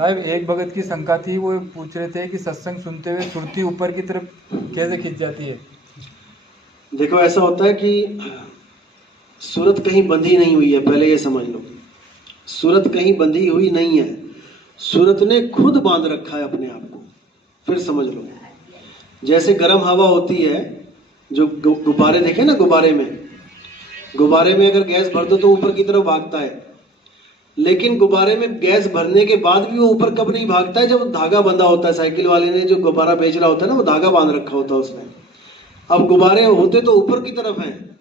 साहब एक भगत की शंका थी, वो पूछ रहे थे कि सत्संग सुनते हुए सुरती ऊपर की तरफ कैसे खिंच जाती है। देखो ऐसा होता है कि सूरत कहीं बंधी नहीं हुई है, पहले ये समझ लो। सूरत कहीं बंधी हुई नहीं है, सूरत ने खुद बांध रखा है अपने आप को। फिर समझ लो, जैसे गर्म हवा होती है, जो गुब्बारे देखे ना, गुब्बारे में अगर गैस भर दो तो ऊपर की तरफ भागता है, लेकिन गुब्बारे में गैस भरने के बाद भी वो ऊपर कब नहीं भागता है, जब धागा बंधा होता है। साइकिल वाले ने जो गुब्बारा बेच रहा होता है ना, वो धागा बांध रखा होता है उसने। अब गुब्बारे होते तो ऊपर की तरफ हैं,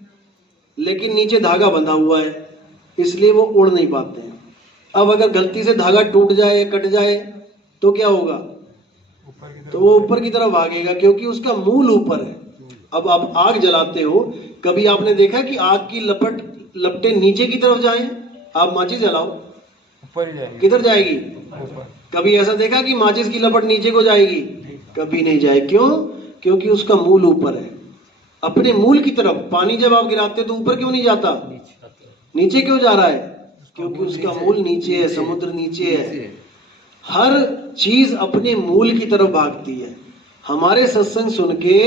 लेकिन नीचे धागा बंधा हुआ है, इसलिए वो उड़ नहीं पाते हैं। अब अगर गलती से धागा टूट जाए, कट जाए, तो क्या होगा? तो वो ऊपर की तरफ भागेगा, क्योंकि उसका मूल ऊपर है। अब आप आग जलाते हो, कभी आपने देखा कि आग की लपटें नीचे की तरफ जाएं? आप माचिस जलाओ, ऊपर ही जाएगी। किधर जाएगी? ऊपर। कभी ऐसा देखा कि माचिस की लपट नीचे को जाएगी? कभी नहीं जाएगी। क्यों? क्योंकि उसका मूल ऊपर है, अपने मूल की तरफ। पानी जब आप गिराते हो तो ऊपर क्यों नहीं जाता? नीचे क्यों जा रहा है? क्योंकि उसका मूल नीचे है, समुद्र नीचे है। हर चीज अपने मूल की तरफ भागती है। हमारे सत्संग सुन के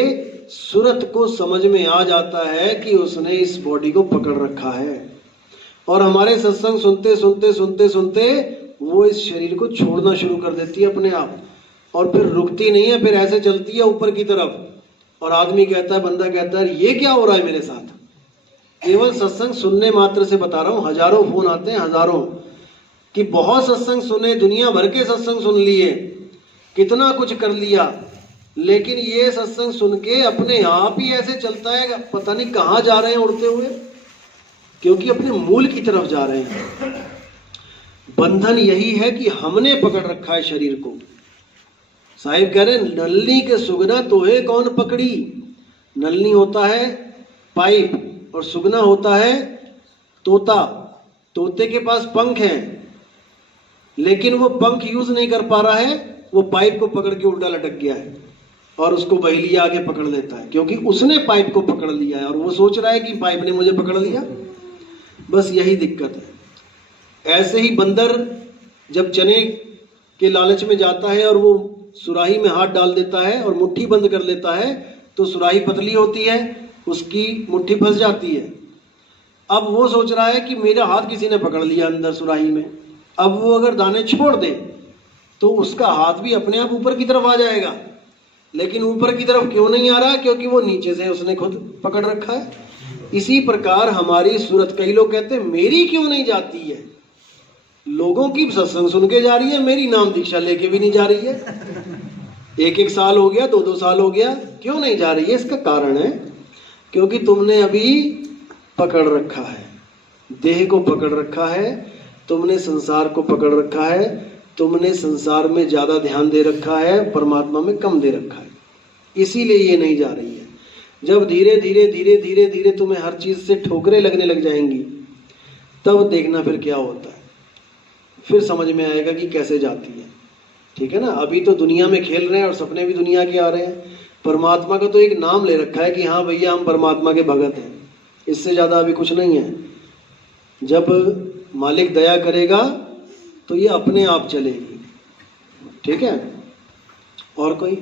सूरत को समझ में आ जाता है कि उसने इस बॉडी को पकड़ रखा है, और हमारे सत्संग सुनते वो इस शरीर को छोड़ना शुरू कर देती है अपने आप, और फिर रुकती नहीं है, फिर ऐसे चलती है ऊपर की तरफ। और आदमी कहता है, बंदा कहता है, ये क्या हो रहा है मेरे साथ? केवल सत्संग सुनने मात्र से बता रहा हूं। हजारों फोन आते हैं, हजारों, कि बहुत सत्संग सुने, दुनिया भर के सत्संग सुन लिए, कितना कुछ कर लिया, लेकिन ये सत्संग सुन के अपने आप ही ऐसे चलता है, पता नहीं कहां जा रहे हैं उड़ते हुए, क्योंकि अपने मूल की तरफ जा रहे हैं। बंधन यही है कि हमने पकड़ रखा है शरीर को। साहिब कह रहे, नलनी के सुगना तोहे कौन पकड़ी। नलनी होता है पाइप, और सुगना होता है तोता। तोते के पास पंख हैं, लेकिन वो पंख यूज नहीं कर पा रहा है, वो पाइप को पकड़ के उल्टा लटक गया है, और उसको बहेलिया आगे पकड़ लेता है, क्योंकि उसने पाइप को पकड़ लिया है, और वो सोच रहा है कि पाइप ने मुझे पकड़ लिया। बस यही दिक्कत है। ऐसे ही बंदर जब चने के लालच में जाता है और वो सुराही में हाथ डाल देता है और मुट्ठी बंद कर लेता है, तो सुराही पतली होती है, उसकी मुट्ठी फंस जाती है। अब वो सोच रहा है कि मेरा हाथ किसी ने पकड़ लिया अंदर सुराही में। अब वो अगर दाने छोड़ दे तो उसका हाथ भी अपने आप ऊपर की तरफ आ जाएगा, लेकिन ऊपर की तरफ क्यों नहीं आ रहा? क्योंकि वो नीचे से उसने खुद पकड़ रखा है। इसी प्रकार हमारी सूरत, कई लोग कहते हैं मेरी क्यों नहीं जाती है? लोगों की सत्संग सुन के जा रही है, मेरी नाम दीक्षा लेके भी नहीं जा रही है। 1-1 साल हो गया, 2-2 साल हो गया, क्यों नहीं जा रही है? इसका कारण है क्योंकि तुमने अभी पकड़ रखा है, देह को पकड़ रखा है, तुमने संसार को पकड़ रखा है, तुमने संसार में ज्यादा ध्यान दे रखा है, परमात्मा में कम दे रखा है, इसीलिए ये नहीं जा रही है। जब धीरे धीरे तुम्हें हर चीज से ठोकरें लगने लग जाएंगी, तब देखना फिर क्या होता है, फिर समझ में आएगा कि कैसे जाती है। ठीक है ना? अभी तो दुनिया में खेल रहे हैं और सपने भी दुनिया के आ रहे हैं। परमात्मा का तो एक नाम ले रखा है कि हाँ भैया हम परमात्मा के भगत हैं, इससे ज्यादा अभी कुछ नहीं है। जब मालिक दया करेगा तो ये अपने आप चलेगी। ठीक है? और कोई?